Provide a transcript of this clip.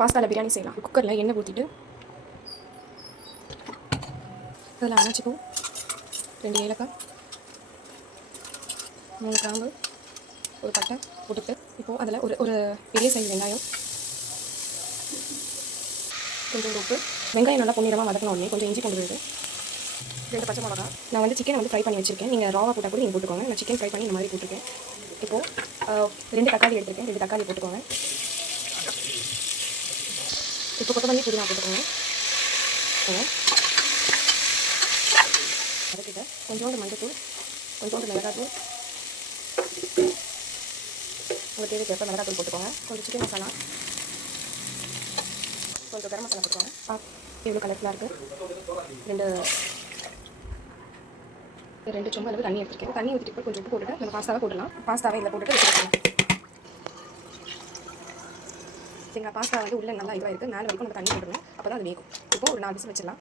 பாஸ்தாவில் பிரியாணி செய்யலாம். குக்கரில் எண்ணெய் ஊற்றிட்டு அதில் அரைச்சிப்பூ, 2 ஏலக்காய், 3 கிராம்பு, ஒரு பட்டை போட்டுட்டு இப்போது அதில் ஒரு பெரிய சைஸ் வெங்காயம், கொஞ்சம் உப்பு, வெங்காயம் நல்லா பொன்னிறமாக வதக்கணும். உடனே கொஞ்சம் இஞ்சி பூண்டு விழுது, 2 பச்சை மிளகா. நான் வந்து சிக்கனை ஃப்ரை பண்ணி வச்சுருக்கேன். நீங்கள் ராவாக போட்டால் கூட நீங்கள் போட்டுக்கோங்க. நான் சிக்கன் ஃப்ரை பண்ணி இந்த மாதிரி போட்டிருக்கேன். இப்போது 2 தக்காளி எடுத்துருக்கேன். 2 தக்காளி போட்டுக்கோங்க. இப்போ கொத்தமல்லி புதினா போட்டுக்கோங்க. வதக்கிட்ட கொஞ்சோண்டு மஞ்சத்தூள், கொஞ்சோண்டு மிளகாத்தூள், உங்கள் தேவைக்கு ஏற்ப மிளகாத்தூள் போட்டுக்கோங்க. கொஞ்சம் சிக்கன் மசாலா, கொஞ்சம் கரம் மசாலா போட்டுக்கோங்க. எவ்வளோ கலர்ஃபுல்லாக இருக்குது. 2 சொம்பு அளவு தண்ணி எடுத்துருக்கேன். தண்ணி ஊற்றிட்டு கொஞ்சம் உப்பு போட்டுட்டு நம்ம பாஸ்தாவை போடலாம். பாஸ்தாவை இதில் போட்டுட்டு வச்சுக்கலாம். சரிங்களா? பாஸ்தா வந்து உள்ளே நல்லா இதுவாக இருக்குது. மேலே வரைக்கும் நம்ம தண்ணி போட்டுருவோம். அப்போ தான் அது வேகும். இப்போது ஒரு 4 விசில் வச்சிடலாம்.